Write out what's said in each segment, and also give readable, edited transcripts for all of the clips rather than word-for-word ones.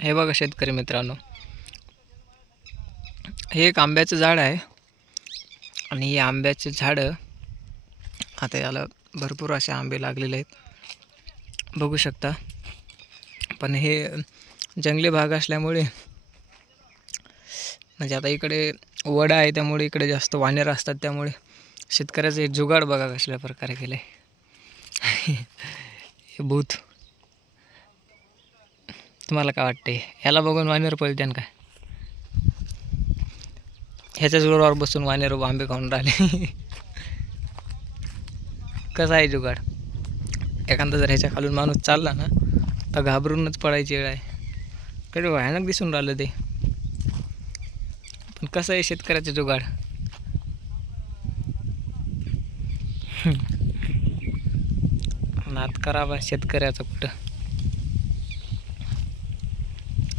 हे बघा शेतकरी मित्रांनो, हे एक आंब्याचं झाड आहे आणि हे आंब्याचे झाडं आता याला भरपूर असे आंबे लागलेले आहेत बघू शकता. पण हे जंगली भाग असल्यामुळे म्हणजे आता इकडे वडा आहे त्यामुळे इकडे जास्त वानर असतात, त्यामुळे शेतकऱ्याचं हे जुगाड बघा कसल्या प्रकारे केलं आहे. हे भूत, तुम्हाला काय वाटते? याला बघून वानर पळत्यान काय? ह्याच्या जोरावर बसून वानर आंबे खाऊन राहिले. कसा आहे जुगाड? एखादा जर ह्याच्या खालून माणूस चालला ना तर घाबरूनच पडायची वेळ आहे. कडे भयानक दिसून राहिलं ते. पण कसं आहे शेतकऱ्याचं जुगाड? नाद करावा शेतकऱ्याचा कुठं.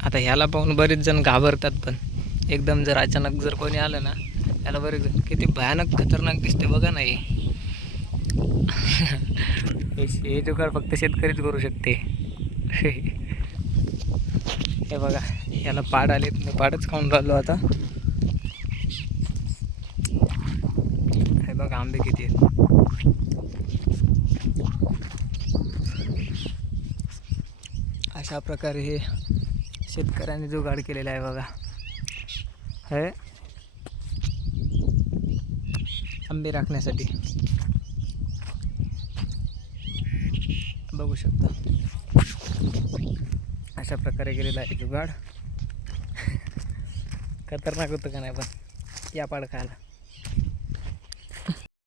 आता ह्याला पाहून बरेच जण घाबरतात, पण एकदम जर अचानक जर कोणी आलं ना त्याला बरेच किती भयानक खतरनाक दिसते बघा नाही. हे जुगाड फक्त शेतकरीच करू शकते. हे बघा याला पाड आले, मी पाडच खाऊन राहिलो आता. हे बघा आंबे किती आहेत. अशा प्रकारे हे शेतकऱ्याने जुगाड केलेला आहे बघा. हे आंबे राखण्यासाठी बघू शकता. अशा प्रकारे केलेला आहे जुगाड. खतरनाक होतं का नाही? पण या पाड खायला.